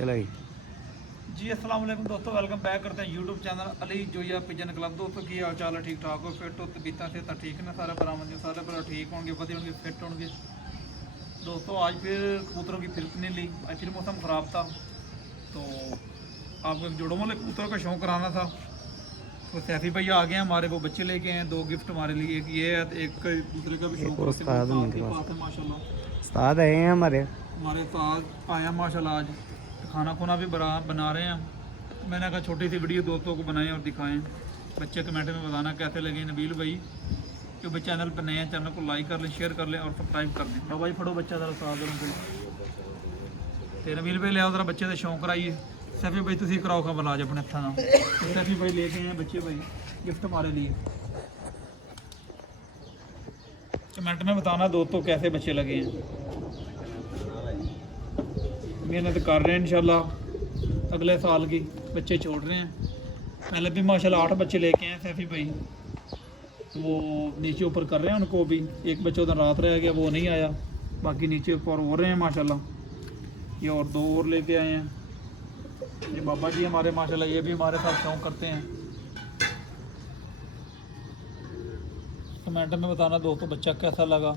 चलो जी अस्सलाम वालेकुम दोस्तों, वेलकम बैक करते हैं YouTube channel Ali Zoya pigeon club. दोस्तों की हाल चाल है? ठीक ठाक हो? फिट हो? तबीयत से तो ठीक ना? सारे बरामद सारे भरा ठीक होंगे, वधिया होंगे, फिट होंगे। दोस्तों आज फिर कबूतरों की फिरत नहीं ली, आज फिर मौसम ख़राब था तो आपको एक जोड़ों वाले कबूतरों का शौक़ कराना था। तो सैफी भैया आ गए हैं हमारे, वो बच्चे लेके हैं, 2 गिफ्ट हमारे लिए, एक ये है, एक दूसरे का भी शौक़ रखते हैं पास है माशाल्लाह। उस्ताद आए हैं हमारे साथ आया माशाल्लाह। आज खाना खुना भी बना रहे हैं। मैंने कहा छोटी सी वीडियो दोस्तों को बनाएं और दिखाएं। बच्चे कमेंट में बताना कैसे लगे नबील भाई। जो भी चैनल पर नए हैं चैनल को लाइक कर लें, शेयर कर लें और सब्सक्राइब कर लें। भाई फड़ो बच्चा ज़रा साथ तो नबील भाई ले आओ ज़रा बच्चे का शौक कराइए। सैफी भाई तुम कराओ खबर आज अपने हथा ना। सैफी भाई लेके आए बच्चे भाई गिफ्ट हमारे लिए। कमेंट में बताना दोस्तों कैसे बच्चे लगे हैं। मेहनत कर रहे हैं इंशाल्लाह, अगले साल की बच्चे छोड़ रहे हैं। पहले भी माशाल्लाह 8 बच्चे लेके आए सैफी भाई, वो नीचे ऊपर कर रहे हैं उनको भी। एक बच्चा उधर रात रह गया, वो नहीं आया, बाकी नीचे ऊपर हो रहे हैं माशाल्लाह। ये और 2 और लेके आए हैं। ये बाबा जी हमारे माशाल्लाह, ये भी हमारे साथ शौक़ करते हैं। कमेंट में बताना दोस्तों बच्चा कैसा लगा।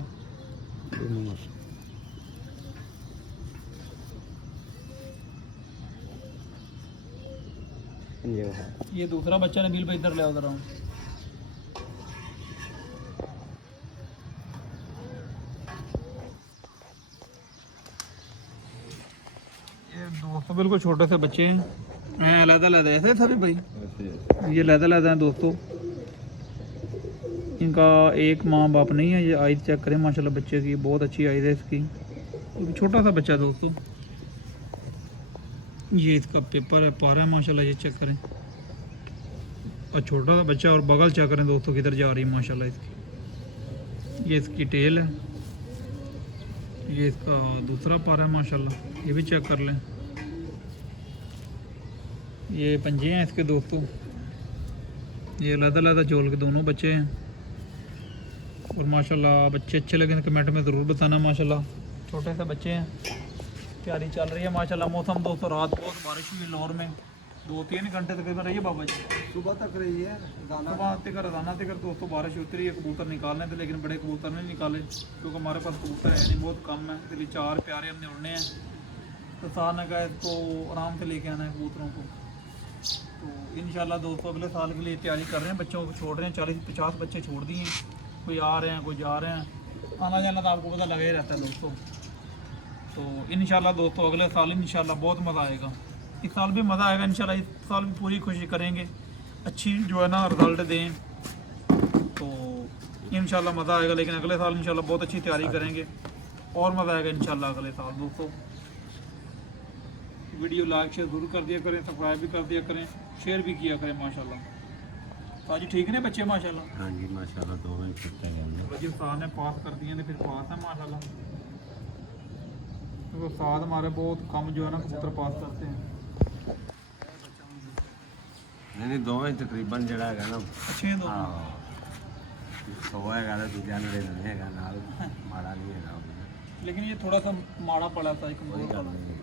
ये दूसरा बच्चा नबील भाई इधर ले उधर हूँ। ये दोस्तों बिल्कुल छोटे से बच्चे हैं, अलग-अलग ऐसे सभी भाई, ये अलग-अलग हैं दोस्तों। इनका एक माँ बाप नहीं है। ये आइज़ चेक करें माशाल्लाह बच्चे की, बहुत अच्छी आइज़ है इसकी। छोटा सा बच्चा दोस्तों, ये इसका पेपर है, पारा है माशाल्लाह, ये चेक करें। और छोटा सा बच्चा, और बगल चेक करें दोस्तों किधर जा रही है माशाल्लाह इसकी। ये इसकी टेल है, ये इसका दूसरा पारा है माशाल्लाह, ये भी चेक कर लें। ये पंजे हैं इसके दोस्तों, ये अलग-अलग जोल के दोनों बच्चे हैं। और माशाल्लाह बच्चे अच्छे लगे तो कमेंट में ज़रूर बताना माशाल्लाह। छोटे से बच्चे हैं, तैयारी चल रही है माशाल्लाह। मौसम दोस्तों रात बहुत बारिश हुई लाहौर में, 2-3 घंटे तकरीबन रही है बाबा जी, सुबह तक रही है। सुबह तक दोस्तों बारिश होती रही है। कबूतर निकालने थे लेकिन बड़े कबूतर नहीं निकाले क्योंकि हमारे पास कबूतर है नहीं, बहुत कम है, इसलिए 4 प्यारे हमने उड़ने हैं। तो साथ ने कहा इसको आराम से लेके आना है कबूतरों को। तो इंशाल्लाह दोस्तों अगले साल के लिए तैयारी कर रहे हैं। बच्चों को छोड़ रहे हैं, 40-50 बच्चे छोड़ दिए हैं। कोई आ रहे हैं, कोई जा रहे हैं, आना जाना तो आपको पता लगा ही रहता है दोस्तों। तो इंशाल्लाह दोस्तों अगले साल इंशाल्लाह बहुत मज़ा आएगा। इस साल भी मज़ा आएगा इंशाल्लाह, इस साल भी पूरी कोशिश करेंगे अच्छी जो है ना रिज़ल्ट दें, तो इंशाल्लाह मज़ा आएगा। लेकिन अगले साल इंशाल्लाह बहुत अच्छी तैयारी करेंगे और मज़ा आएगा इंशाल्लाह अगले साल दोस्तों। वीडियो लाइक शेयर ज़रूर कर दिया करें, सब्सक्राइब भी कर दिया करें, शेयर भी किया करें माशाल्लाह। ताजी ठीक ने बच्चे माशाल्लाह? हाँ जी माशाल्लाह, दोनों ही फिट हैं। बच्चे साथ ने पास कर दिए तो फिर पास है माशाल्लाह। तो साथ हमारे बहुत कम जो है ना कबूतर पास करते हैं। नहीं दोवें तकरीबन जड़ा है ना अच्छे हैं दोनों। सोया है दूजा नहीं है नाल माड़ा नहीं है, लेकिन ये थोड़ा सा माड़ा पड़ा था एक कोई गल नहीं,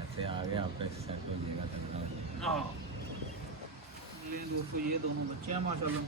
ऐसे आ गया आपका सेट हो जाएगा। हाँ ये दोस्तों ये दोनों बच्चे हैं माशाल्लाह।